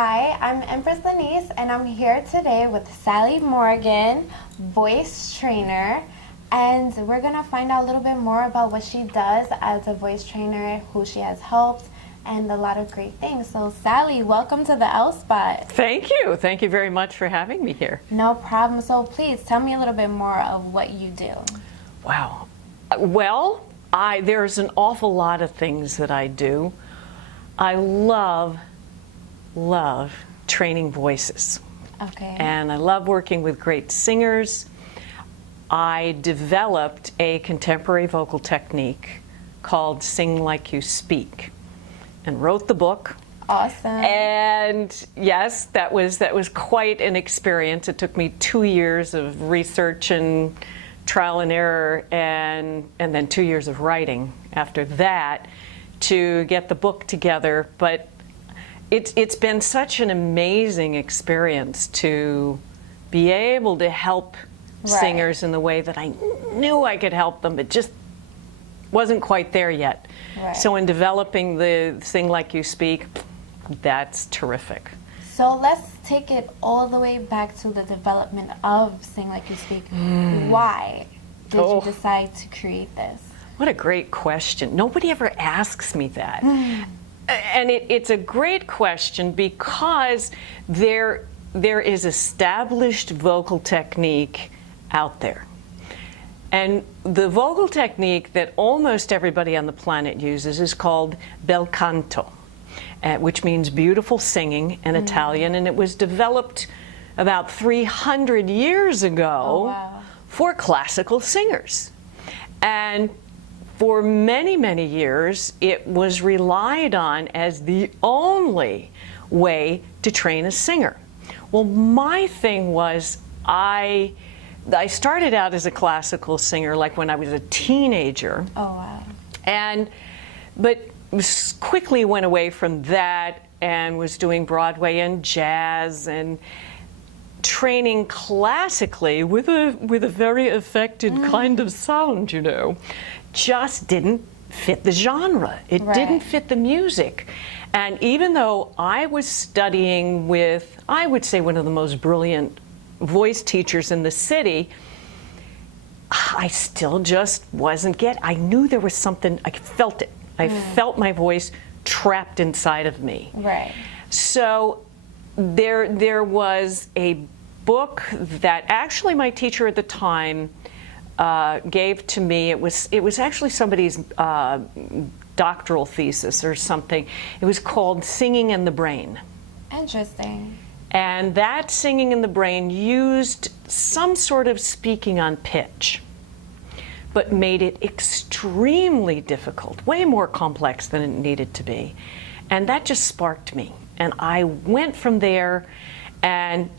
Hi, I'm Empress Lanice, and I'm here today with Sally Morgan, voice trainer, and we're going to find out a little bit more about what she does as a voice trainer, who she has helped, and a lot of great things. So, Sally, welcome to the L Spot. Thank you. Thank you very much for having me here. No problem. So, please tell me a little bit more of what you do. Wow. Well, there's an awful lot of things that I do. I love training voices. Okay. And I love working with great singers. I developed a contemporary vocal technique called Sing Like You Speak and wrote the book. Awesome. And yes, that was quite an experience. It took me 2 years of research and trial and error and then 2 years of writing after that to get the book together. But it's been such an amazing experience to be able to help singers in the way that I knew I could help them, but just wasn't quite there yet. Right. So in developing the Sing Like You Speak, that's terrific. So let's take it all the way back to the development of Sing Like You Speak. Why did you decide to create this? What a great question. Nobody ever asks me that. And it's a great question because there is established vocal technique out there. And the vocal technique that almost everybody on the planet uses is called bel canto, which means beautiful singing in Italian, and it was developed about 300 years ago for classical singers. And for many, many years, it was relied on as the only way to train a singer. Well, my thing was I started out as a classical singer like when I was a teenager. Oh, wow. But quickly went away from that and was doing Broadway and jazz and training classically with a very affected kind of sound, you know. Just didn't fit the genre. It didn't fit the music. And even though I was studying with, I would say, one of the most brilliant voice teachers in the city, I still just wasn't I knew there was something, I felt it. I felt my voice trapped inside of me. Right. So there was a book that actually my teacher at the time gave to me. It was actually somebody's doctoral thesis or something. It was called Singing in the Brain. Interesting. And that Singing in the Brain used some sort of speaking on pitch, but made it extremely difficult, way more complex than it needed to be. And that just sparked me. And I went from there and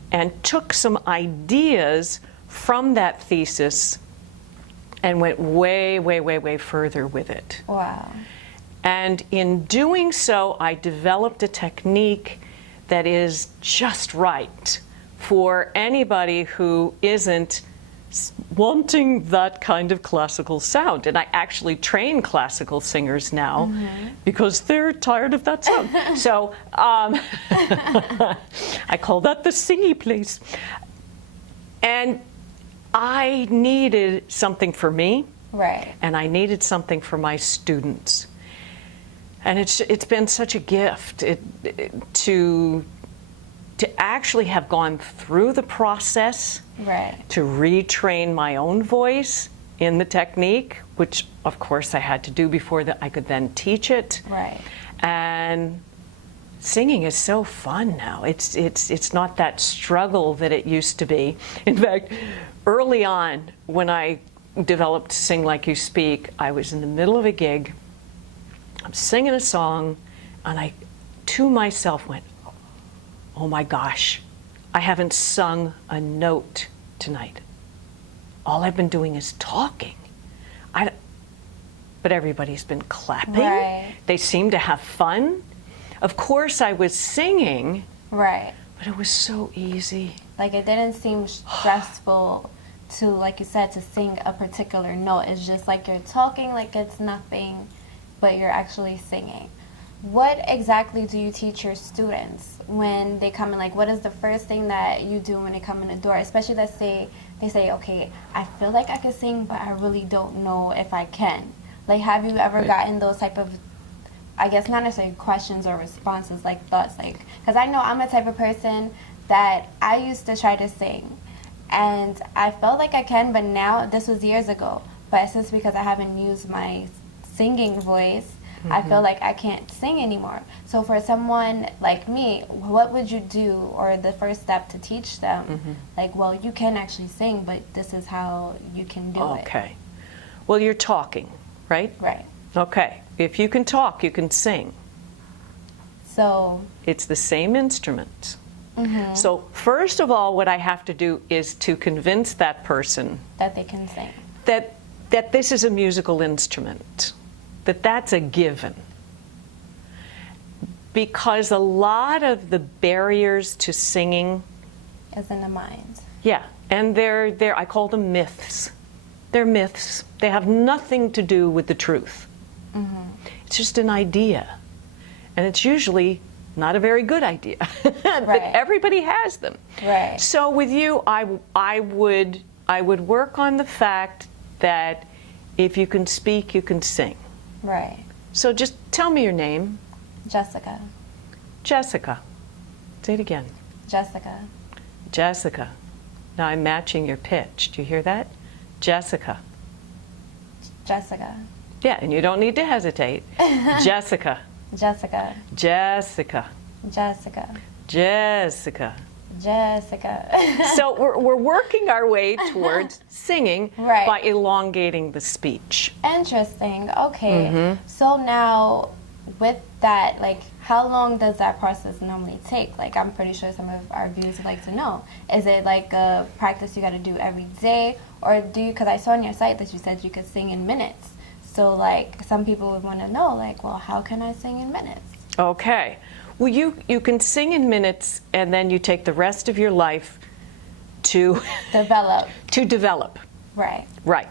took some ideas from that thesis and went way, way, way, way further with it. Wow. And in doing so, I developed a technique that is just right for anybody who isn't wanting that kind of classical sound. And I actually train classical singers now because they're tired of that sound. So I call that the singy place. And I needed something for me, and I needed something for my students. And it's been such a gift to actually have gone through the process to retrain my own voice in the technique, which of course I had to do before I could then teach it. And singing is so fun now. It's not that struggle that it used to be. In fact, early on when I developed Sing Like You Speak, I was in the middle of a gig. I'm singing a song, and I, to myself, went, oh my gosh, I haven't sung a note tonight. All I've been doing is talking. But everybody's been clapping. They seem to have fun. Of course, I was singing, but it was so easy. Like, it didn't seem stressful to, like you said, to sing a particular note. It's just like you're talking like it's nothing, but you're actually singing. what exactly do you teach your students when they come in? Like, what is the first thing that you do when they come in the door? Especially, let's say they say, okay, I feel like I can sing, but I really don't know if I can. Like, have you ever gotten those type of, I guess not necessarily questions or responses, like thoughts? Like, because I know I'm a type of person that I used to try to sing, and I felt like I can, but now, this was years ago, but it's just because I haven't used my singing voice, I feel like I can't sing anymore. So for someone like me, what would you do, or the first step to teach them? Like, well, you can actually sing, but this is how you can do it. Okay. Well, you're talking, right? Right. Okay. If you can talk, you can sing. So It's the same instrument. So first of all, what I have to do is to convince that person that they can sing. that this is a musical instrument, that that's a given. Because a lot of the barriers to singing Is in the mind. Yeah, and they're I call them myths. They're myths. They have nothing to do with the truth. It's just an idea, and it's usually not a very good idea. But Right. everybody has them. Right. So with you, I would work on the fact that if you can speak, you can sing. Right. So just tell me your name. Jessica. Jessica. Say it again. Jessica. Jessica. Now I'm matching your pitch. Do you hear that? Jessica. Jessica. Yeah, and you don't need to hesitate. Jessica. Jessica. Jessica. Jessica. Jessica. Jessica. So we're working our way towards singing Right. by elongating the speech. Interesting. Okay. So now, with that, like, how long does that process normally take? Like, I'm pretty sure some of our viewers would like to know. Is it like a practice you got to do every day, or do you? Because I saw on your site that you said you could sing in minutes. So, like, some people would want to know, like, well, how can I sing in minutes? Okay. Well, you can sing in minutes, and then you take the rest of your life to Develop. to develop. Right. Right.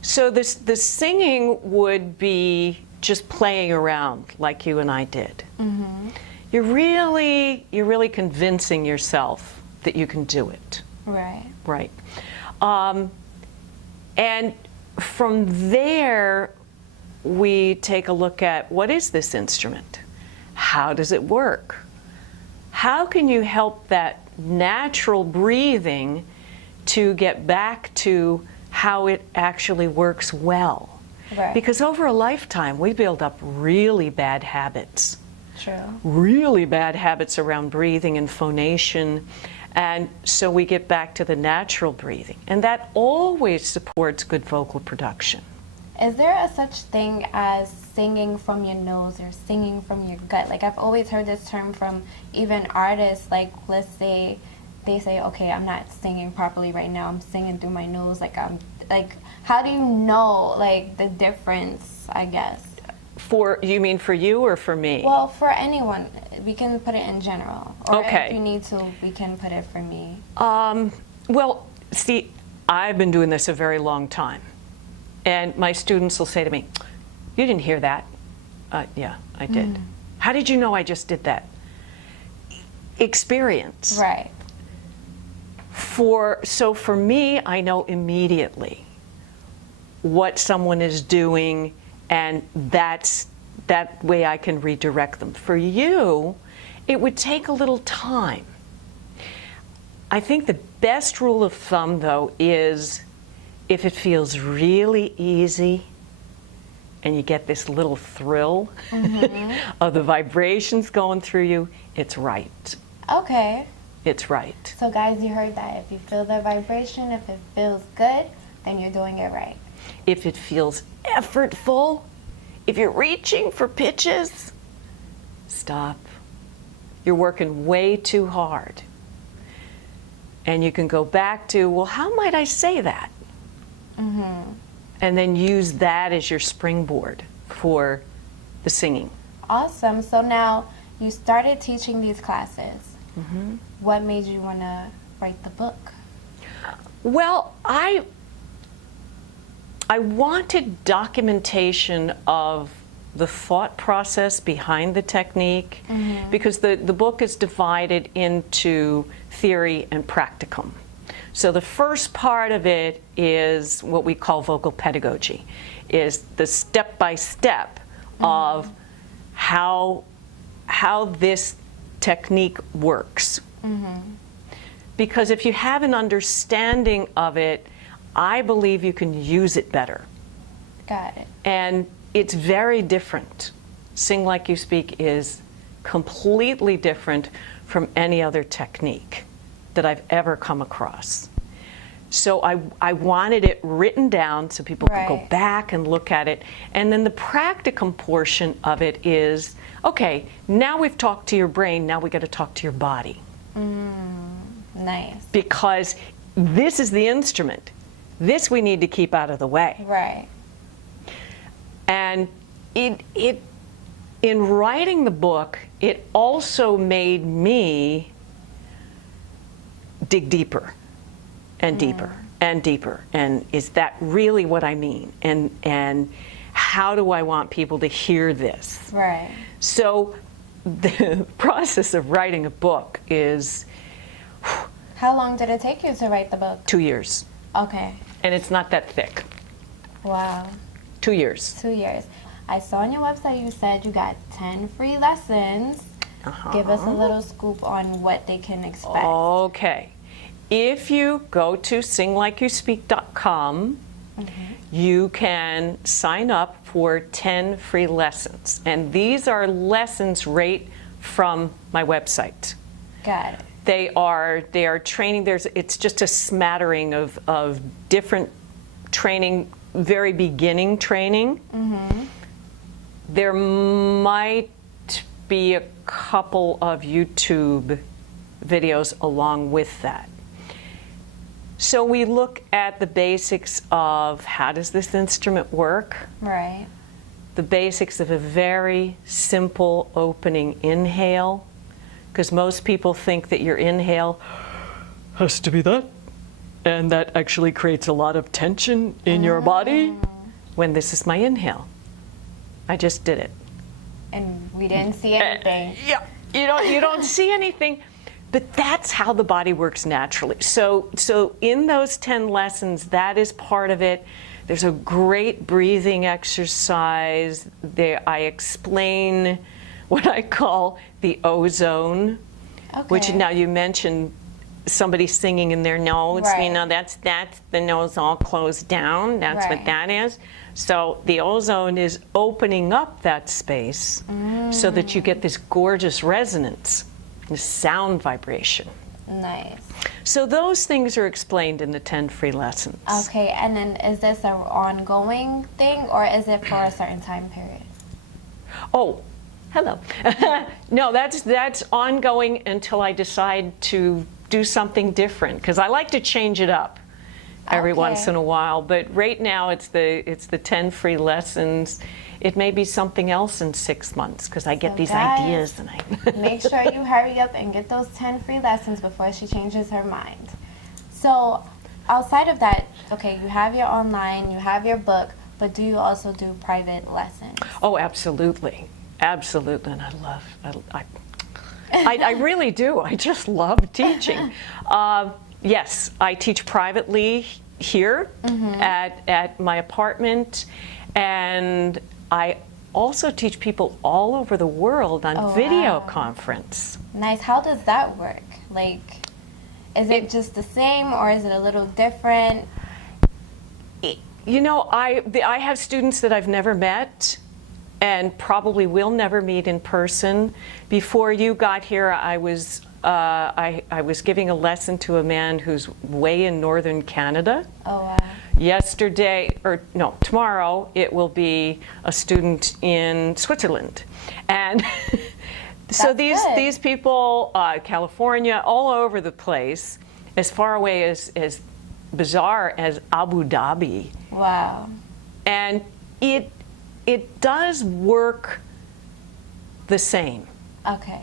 So the singing would be just playing around like you and I did. You're really convincing yourself that you can do it. Right. Right. And from there, we take a look at what is this instrument? How does it work? How can you help that natural breathing to get back to how it actually works well? Right. Because over a lifetime, we build up really bad habits. True. Really bad habits around breathing and phonation. And so we get back to the natural breathing. And that always supports good vocal production. Is there a such thing as singing from your nose or singing from your gut? Like, I've always heard this term from even artists, like, let's say they say, okay, I'm not singing properly right now, I'm singing through my nose. Like, how do you know, like, the difference, I guess? You mean for you or for me? Well, for anyone. We can put it in general. Or Okay. if you need to, we can put it for me. Well, see, I've been doing this a very long time. And my students will say to me, you didn't hear that. Yeah, I did. How did you know I just did that? Experience. Right. So for me, I know immediately what someone is doing, and that way I can redirect them. For you, it would take a little time. I think the best rule of thumb, though, is if it feels really easy and you get this little thrill of the vibrations going through you, it's right. Okay. It's right. So, guys, you heard that. If you feel the vibration, if it feels good, then you're doing it right. If it feels effortful, if you're reaching for pitches, stop. You're working way too hard. And you can go back to, well, how might I say that? And then use that as your springboard for the singing. Awesome. So now you started teaching these classes. What made you want to write the book? Well, I wanted documentation of the thought process behind the technique, because the book is divided into theory and practicum. So the first part of it is what we call vocal pedagogy, is the step-by-step of how this technique works. Because if you have an understanding of it, I believe you can use it better. Got it. And it's very different. Sing Like You Speak is completely different from any other technique that I've ever come across. So I wanted it written down so people could go back and look at it. And then the practicum portion of it is, okay, now we've talked to your brain, now we got to talk to your body. Nice. Because this is the instrument. This we need to keep out of the way. Right. And in writing the book, it also made me dig deeper and deeper and deeper. And is that really what I mean? And how do I want people to hear this? Right. So the process of writing a book is How long did it take you to write the book? 2 years. Okay. And it's not that thick. Wow. 2 years. 2 years. I saw on your website you said you got 10 free lessons. Give us a little scoop on what they can expect. Okay. If you go to singlikeyouSpeak.com, you can sign up for 10 free lessons. And these are lessons right from my website. Got it. They are training. It's just a smattering of different training, very beginning training. There might be a couple of YouTube videos along with that. So we look at the basics of how does this instrument work? Right. The basics of a very simple opening inhale, because most people think that your inhale has to be that, and that actually creates a lot of tension in your body, when this is my inhale. I just did it. And we didn't see anything. Yeah, you don't see anything, but that's how the body works naturally. So in those 10 lessons, that is part of it. There's a great breathing exercise. I explain what I call the ozone, which now you mentioned somebody singing in their nose. You know, that's the nose all closed down. That's what that is. So the ozone is opening up that space so that you get this gorgeous resonance, this sound vibration. Nice. So those things are explained in the 10 free lessons. Okay, and then is this an ongoing thing or is it for a certain time period? Oh, hello. No, that's ongoing until I decide to do something different, because I like to change it up every once in a while. But right now it's the 10 free lessons. It may be something else in 6 months, because I get these ideas and make sure you hurry up and get those 10 free lessons before she changes her mind. So outside of that, okay, you have your online, you have your book, but do you also do private lessons? Oh, absolutely. Absolutely. And I really do. I just love teaching. Yes, I teach privately here at my apartment, and I also teach people all over the world on video conference. Nice. How does that work? Like, is it just the same or is it a little different? You know, I have students that I've never met and probably will never meet in person. Before you got here, I was giving a lesson to a man who's way in northern Canada. Oh, wow. Tomorrow it will be a student in Switzerland. And so these people, California, all over the place, as far away as bizarre as Abu Dhabi. Wow. And it does work the same. Okay.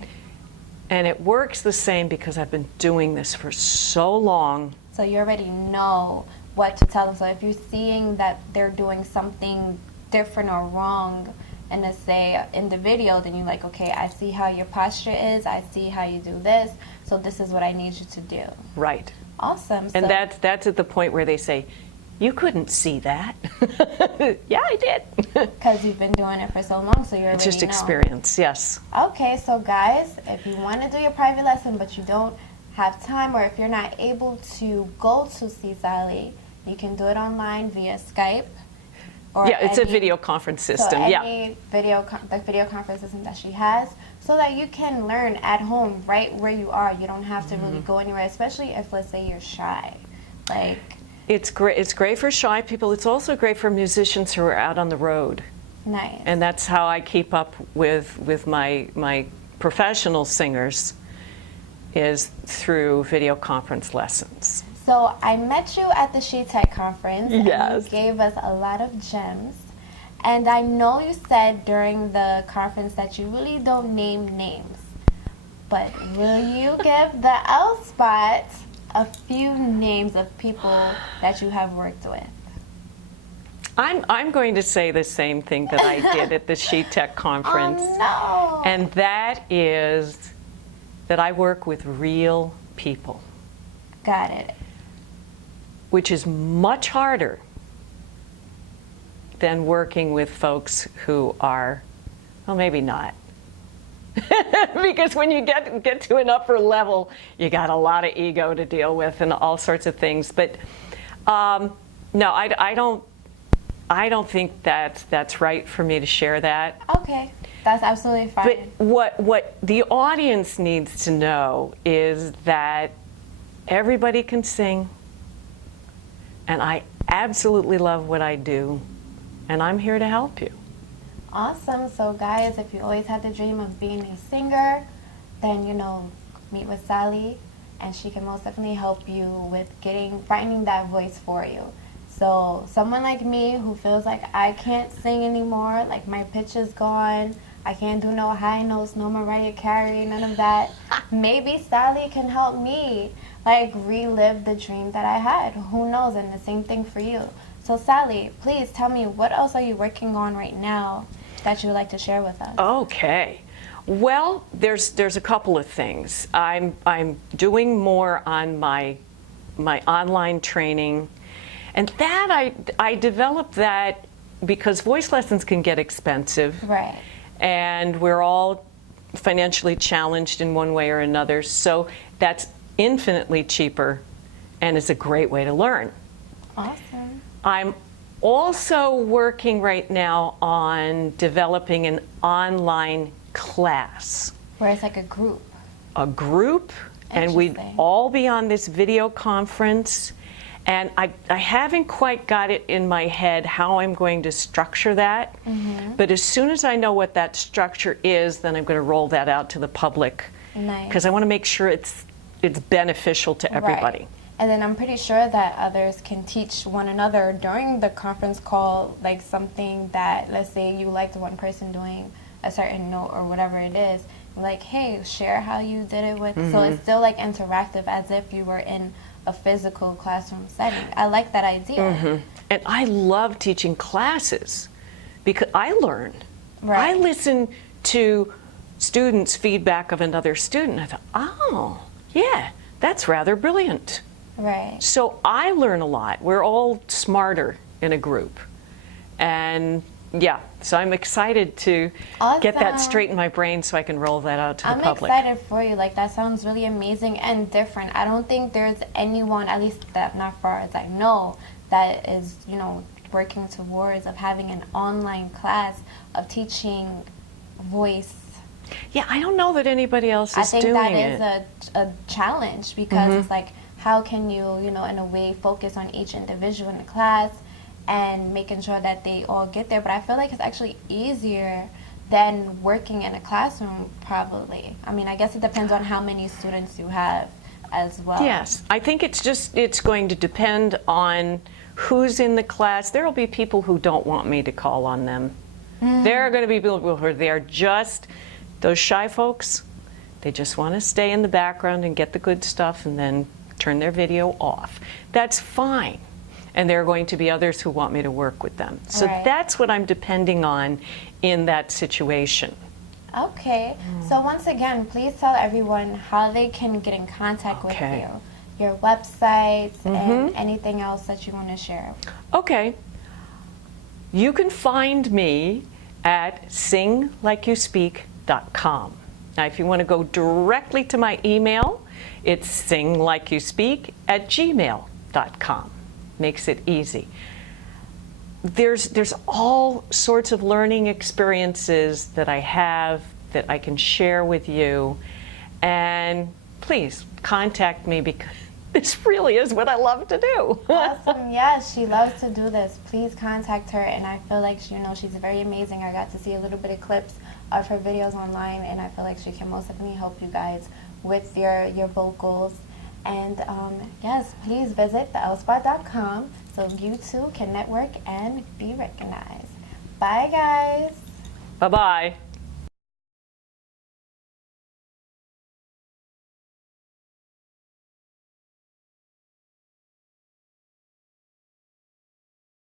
And it works the same because I've been doing this for so long. So you already know what to tell them. So if you're seeing that they're doing something different or wrong, and to say in the video, then you're like, okay, I see how your posture is, I see how you do this, so this is what I need you to do. Right. Awesome. And So, that's at the point where they say, you couldn't see that. Yeah, I did. because you've been doing it for so long, so you already It's just know. experience, yes. Okay, so guys, if you want to do your private lesson but you don't have time, or if you're not able to go to see Sally, you can do it online via Skype. Or Yeah, it's a any- video conference So system, yeah. any the video conference system that she has, so that you can learn at home right where you are. You don't have to really go anywhere, especially if, let's say, you're shy. Like, It's great for shy people. It's also great for musicians who are out on the road. nice. And that's how I keep up with my professional singers, is through video conference lessons. So I met you at the She Tech conference, and Yes. you gave us a lot of gems. And I know you said during the conference that you really don't name names, but will you give the L Spot a few names of people that you have worked with? I'm going to say the same thing that I did at the She Tech conference. Oh no! And that is that I work with real people, Got it. which is much harder than working with folks who are, well, maybe not. Because when you get to an upper level, you got a lot of ego to deal with and all sorts of things. But no, I don't think that's right for me to share that. Okay, that's absolutely fine. But what the audience needs to know is that everybody can sing, and I absolutely love what I do, and I'm here to help you. Awesome. So guys, if you always had the dream of being a singer, then, you know, meet with Sally, and she can most definitely help you with finding that voice for you. So someone like me who feels like I can't sing anymore, like my pitch is gone, I can't do no high notes, no Mariah Carey, none of that, maybe Sally can help me like relive the dream that I had. Who knows? And the same thing for you. So Sally, please tell me, what else are you working on right now that you would like to share with us? Okay. Well, there's a couple of things. I'm doing more on my online training, and that I developed that because voice lessons can get expensive. Right. And we're all financially challenged in one way or another, so that's infinitely cheaper and is a great way to learn. Awesome. I'm also working right now on developing an online class. Where it's like a group. A group, and we'd Interesting. all be on this video conference. And I haven't quite got it in my head how I'm going to structure that. Mm-hmm. But as soon as I know what that structure is, then I'm going to roll that out to the public. Nice. Because I want to make sure it's beneficial to everybody. Right. And then I'm pretty sure that others can teach one another during the conference call, like something that, let's say you liked one person doing a certain note or whatever it is, like, hey, share how you did it with, so it's still like interactive as if you were in a physical classroom setting. I like that idea. And I love teaching classes because I learn. Right. I listen to students' feedback of another student. I thought, oh, yeah, that's rather brilliant. Right. So I learn a lot. We're all smarter in a group. And yeah, so I'm excited to get that Awesome. straight in my brain so I can roll that out to the I'm public. excited for you. Like, that sounds really amazing and different. I don't think there's anyone, at least that not far as I know, that is, you know, working towards of having an online class of teaching voice. Yeah, I don't know that anybody else I is think doing that it. is a challenge because it's like, how can you, you know, in a way focus on each individual in the class and making sure that they all get there. But I feel like it's actually easier than working in a classroom, probably. I mean, I guess it depends on how many students you have as well. Yes, I think it's going to depend on who's in the class. There will be people who don't want me to call on them. There are going to be people who are there just, those shy folks, they just want to stay in the background and get the good stuff and then turn their video off. That's fine. and there are going to be others who want me to work with them. So Right. that's what I'm depending on in that situation. Okay. So once again, please tell everyone how they can get in contact with Okay. you, your website, and anything else that you want to share. Okay. You can find me at singlikeyouspeak.com. Now, if you want to go directly to my email, it's singlikeyouspeak@gmail.com. Makes it easy. There's all sorts of learning experiences that I have that I can share with you, and please contact me because this really is what I love to do. Awesome. Yes, she loves to do this. Please contact her, and I feel like she's very amazing. I got to see a little bit of clips of her videos online, and I feel like she can most definitely help you guys with your vocals. And yes, please visit theelspot.com so you too can network and be recognized. Bye, guys. Bye-bye.